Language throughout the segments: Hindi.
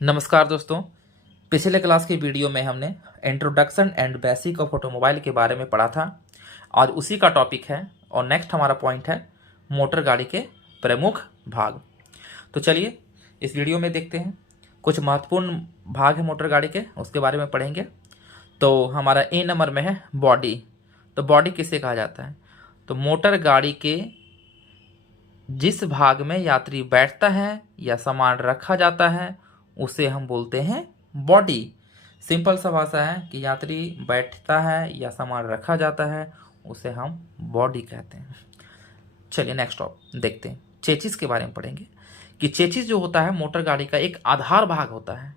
नमस्कार दोस्तों। पिछले क्लास की वीडियो में हमने introduction and basic of automobile के बारे में पढ़ा था। आज उसी का टॉपिक है और नेक्स्ट हमारा पॉइंट है मोटर गाड़ी के प्रमुख भाग। तो चलिए इस वीडियो में देखते हैं कुछ महत्वपूर्ण भाग है मोटर गाड़ी के, उसके बारे में पढ़ेंगे। तो हमारा ए नंबर में है बॉडी। तो बॉडी किसे कहा जाता है? तो मोटर गाड़ी के जिस भाग में यात्री बैठता है या सामान रखा जाता है उसे हम बोलते हैं बॉडी। सिंपल सा भाषा है कि यात्री बैठता है या सामान रखा जाता है उसे हम बॉडी कहते हैं। चलिए नेक्स्ट देखते हैं, चेचिस के बारे में पढ़ेंगे कि चेचिस जो होता है मोटर गाड़ी का एक आधार भाग होता है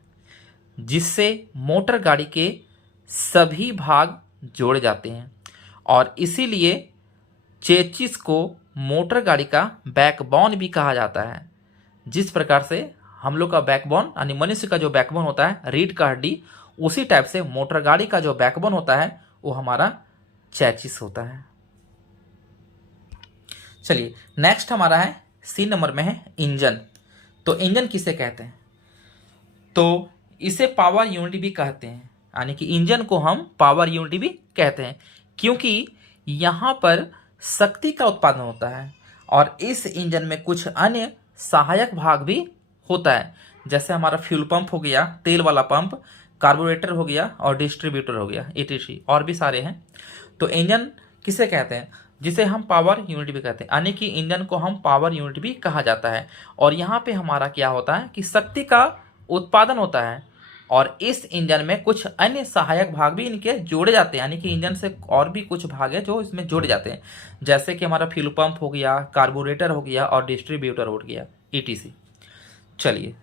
जिससे मोटर गाड़ी के सभी भाग जोड़े जाते हैं और इसीलिए चेचिस को मोटर गाड़ी का बैकबोन भी कहा जाता है। जिस प्रकार से हम लोग का बैकबोन यानी मनुष्य का जो बैकबोन होता है रीढ़ का हड्डी, उसी टाइप से मोटर गाड़ी का जो बैकबोन होता है वो हमारा चेचिस होता है। चलिए नेक्स्ट हमारा है सी नंबर में है इंजन। तो इंजन किसे कहते हैं? तो इसे पावर यूनिट भी कहते हैं, यानी कि इंजन को हम पावर यूनिट भी कहते हैं क्योंकि यहाँ पर शक्ति का उत्पादन होता है और इस इंजन में कुछ अन्य सहायक भाग भी होता है, जैसे हमारा फ्यूल पंप हो गया, तेल वाला पंप, कार्बोरेटर हो गया और डिस्ट्रीब्यूटर हो गया, ईटीसी और भी सारे हैं। तो इंजन किसे कहते हैं? जिसे हम पावर यूनिट भी कहते हैं, यानी कि इंजन को हम पावर यूनिट भी कहा जाता है। और यहाँ पे हमारा क्या होता है कि शक्ति का उत्पादन होता है और इस इंजन में कुछ अन्य सहायक भाग भी इनके जोड़े जाते हैं, यानी कि इंजन से और भी कुछ भाग है जो इसमें जोड़े जाते हैं, जैसे कि हमारा फ्यूल पंप हो गया, कार्बोरेटर हो गया और डिस्ट्रीब्यूटर हो गया, ईटीसी। चलिए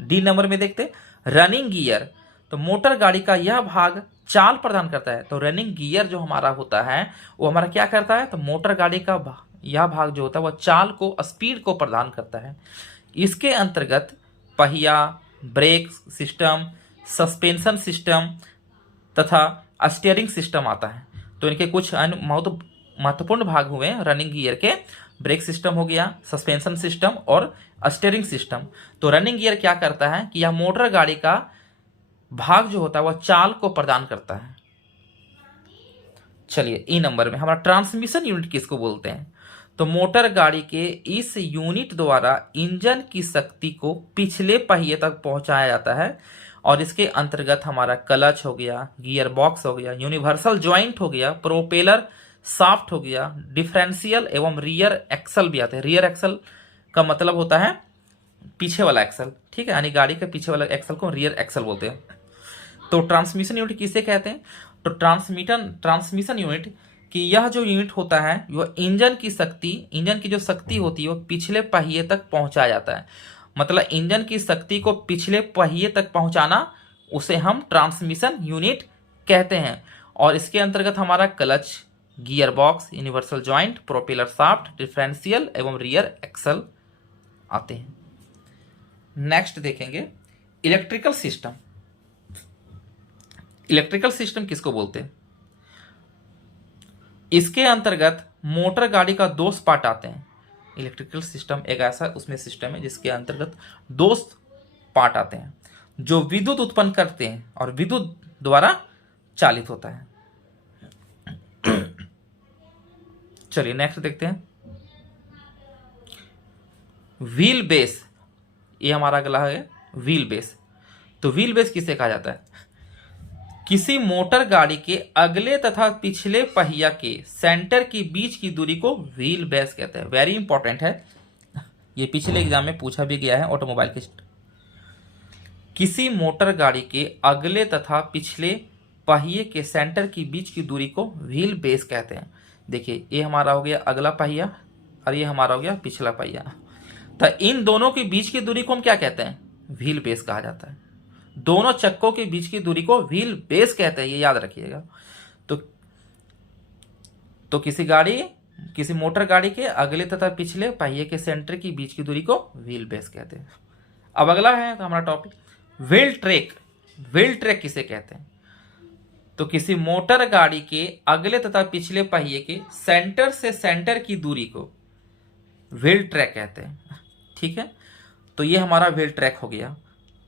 डी नंबर में देखते रनिंग गियर। तो मोटर गाड़ी का यह भाग चाल प्रदान करता है। तो रनिंग गियर जो हमारा होता है वो हमारा क्या करता है? तो मोटर गाड़ी का यह भाग जो होता है वह चाल को, स्पीड को प्रदान करता है। इसके अंतर्गत पहिया, ब्रेक सिस्टम, सस्पेंशन सिस्टम तथा स्टीयरिंग सिस्टम आता है। तो इनके कुछ अन्य महत्वपूर्ण भाग हुए रनिंग गियर के, ब्रेक सिस्टम हो गया, सस्पेंशन सिस्टम और स्टीयरिंग सिस्टम। तो रनिंग गियर क्या करता है कि यह मोटर गाड़ी का भाग जो होता है वह चाल को प्रदान करता है। चलिए ई नंबर में हमारा ट्रांसमिशन यूनिट किसको बोलते हैं? तो मोटर गाड़ी के इस यूनिट द्वारा इंजन की शक्ति को पिछले पहिए तक पहुंचाया जाता है और इसके अंतर्गत हमारा क्लच हो गया, गियर बॉक्स हो गया, यूनिवर्सल जॉइंट हो गया, प्रोपेलर शाफ्ट हो गया, डिफरेंशियल एवं रियर एक्सल भी आते हैं। रियर एक्सल का मतलब होता है पीछे वाला एक्सल, ठीक है, यानी गाड़ी के पीछे वाला एक्सल को रियर एक्सल बोलते हैं। तो ट्रांसमिशन यूनिट किसे कहते हैं? तो ट्रांसमिशन यूनिट कि यह जो यूनिट होता है वह इंजन की जो शक्ति होती है वो पिछले पहिए तक पहुंचाया जाता है। मतलब इंजन की शक्ति को पिछले पहिए तक पहुंचाना उसे हम ट्रांसमिशन यूनिट कहते हैं और इसके अंतर्गत हमारा clutch, gear box, universal joint, propeller shaft, differential एवं रियर एक्सल आते हैं। नेक्स्ट देखेंगे इलेक्ट्रिकल सिस्टम। इलेक्ट्रिकल सिस्टम किसको बोलते हैं? इसके अंतर्गत मोटर गाड़ी का दो पार्ट आते हैं। इलेक्ट्रिकल सिस्टम एक ऐसा उसमें सिस्टम है जिसके अंतर्गत दो पार्ट आते हैं जो विद्युत उत्पन्न करते हैं और विद्युत द्वारा चालित होता है। चलिए नेक्स्ट देखते हैं व्हील बेस। ये हमारा अगला है व्हील बेस। तो व्हील बेस किसे कहा जाता है? किसी मोटर गाड़ी के अगले तथा पिछले पहिया के सेंटर के बीच की दूरी को व्हील बेस कहते हैं। वेरी इंपॉर्टेंट है, ये पिछले एग्जाम में पूछा भी गया है ऑटोमोबाइल के। किसी मोटर गाड़ी के अगले तथा पिछले पहिए के सेंटर के बीच की दूरी को व्हील बेस कहते हैं। देखिए ये हमारा हो गया अगला पहिया और ये हमारा हो गया पिछला पहिया। तो इन दोनों के बीच की दूरी को हम क्या कहते हैं? व्हील बेस कहा जाता है। दोनों चक्कों के बीच की दूरी को व्हील बेस कहते हैं, ये याद रखिएगा। तो किसी मोटर गाड़ी के अगले तथा पिछले पहिए के सेंटर की बीच की दूरी को व्हील बेस कहते हैं। अब अगला है तो हमारा topic wheel track. Wheel track किसे कहते हैं? तो किसी मोटर गाड़ी के अगले तथा पिछले पहिए के सेंटर से सेंटर की दूरी को व्हील ट्रैक कहते हैं, ठीक है। तो ये हमारा व्हील ट्रैक हो गया।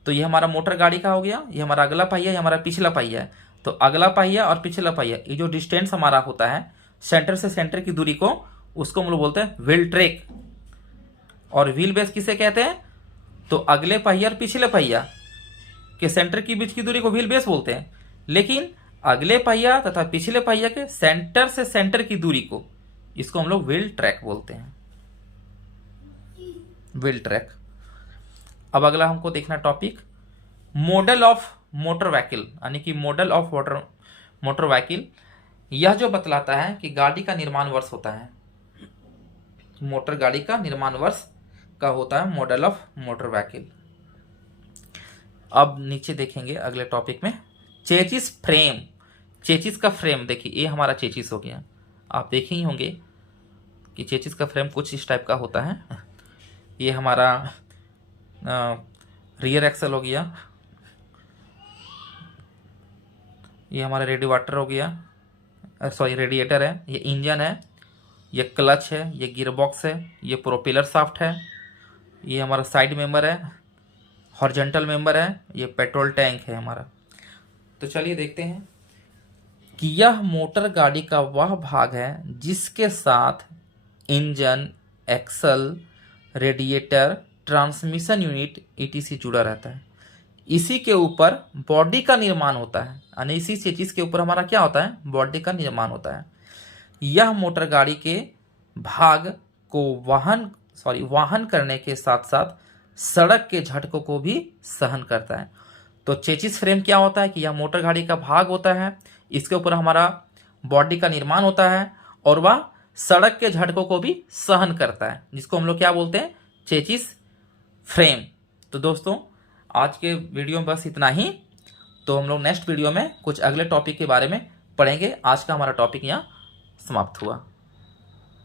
तो ये हमारा मोटर गाड़ी का हो गया, ये हमारा अगला पहिया, ये हमारा पिछला पहिया है। तो अगला पहिया और पिछला पहिया, ये जो डिस्टेंस हमारा होता है सेंटर से सेंटर की दूरी को, उसको हम लोग बोलते हैं व्हील ट्रैक। और व्हील बेस किसे कहते हैं? तो अगले पहिया और पिछले पहिया के सेंटर के बीच की दूरी को व्हील बेस बोलते हैं, लेकिन अगले पहिया तथा पिछले पहिया के सेंटर से सेंटर की दूरी को, इसको हम लोग व्हील ट्रैक बोलते हैं, व्हील ट्रैक। अब अगला हमको देखना topic model of motor vehicle, यानी कि मॉडल ऑफ मोटर व्हीकल। यह जो बतलाता है कि गाड़ी का निर्माण वर्ष होता है, मोटर गाड़ी का निर्माण वर्ष का होता है मॉडल ऑफ मोटर व्हीकल। अब नीचे देखेंगे अगले टॉपिक में चेचिस फ्रेम। चेचिस का फ्रेम देखिए, ये हमारा चेचिस हो गया। आप देखे ही होंगे कि चेचिस का फ्रेम कुछ इस टाइप का होता है। ये हमारा रियर एक्सल हो गया, ये हमारा रेडिएटर हो गया, सॉरी रेडिएटर है, ये इंजन है, ये क्लच है, ये गियर बॉक्स है, ये प्रोपेलर शाफ्ट है, ये हमारा साइड मेंबर है, हॉरिजॉन्टल मेंबर है, ये पेट्रोल टैंक है हमारा। तो चलिए देखते हैं कि यह मोटर गाड़ी का वह भाग है जिसके साथ engine, axle, radiator, transmission unit etc जुड़ा रहता है। इसी के ऊपर बॉडी का निर्माण होता है, यानी इसी चीज के ऊपर हमारा क्या होता है? बॉडी का निर्माण होता है। यह मोटर गाड़ी के भाग को वाहन करने के साथ साथ सड़क के झटकों को भी सहन करता है। तो चेचिस फ्रेम क्या होता है कि यह मोटर गाड़ी का भाग होता है, इसके ऊपर हमारा बॉडी का निर्माण होता है और वह सड़क के झटकों को भी सहन करता है, जिसको हम लोग क्या बोलते हैं? Chassis frame. तो दोस्तों आज के वीडियो में बस इतना ही। तो हम लोग नेक्स्ट वीडियो में कुछ अगले टॉपिक के बारे में पढ़ेंगे। आज का हमारा टॉपिक यहाँ समाप्त हुआ।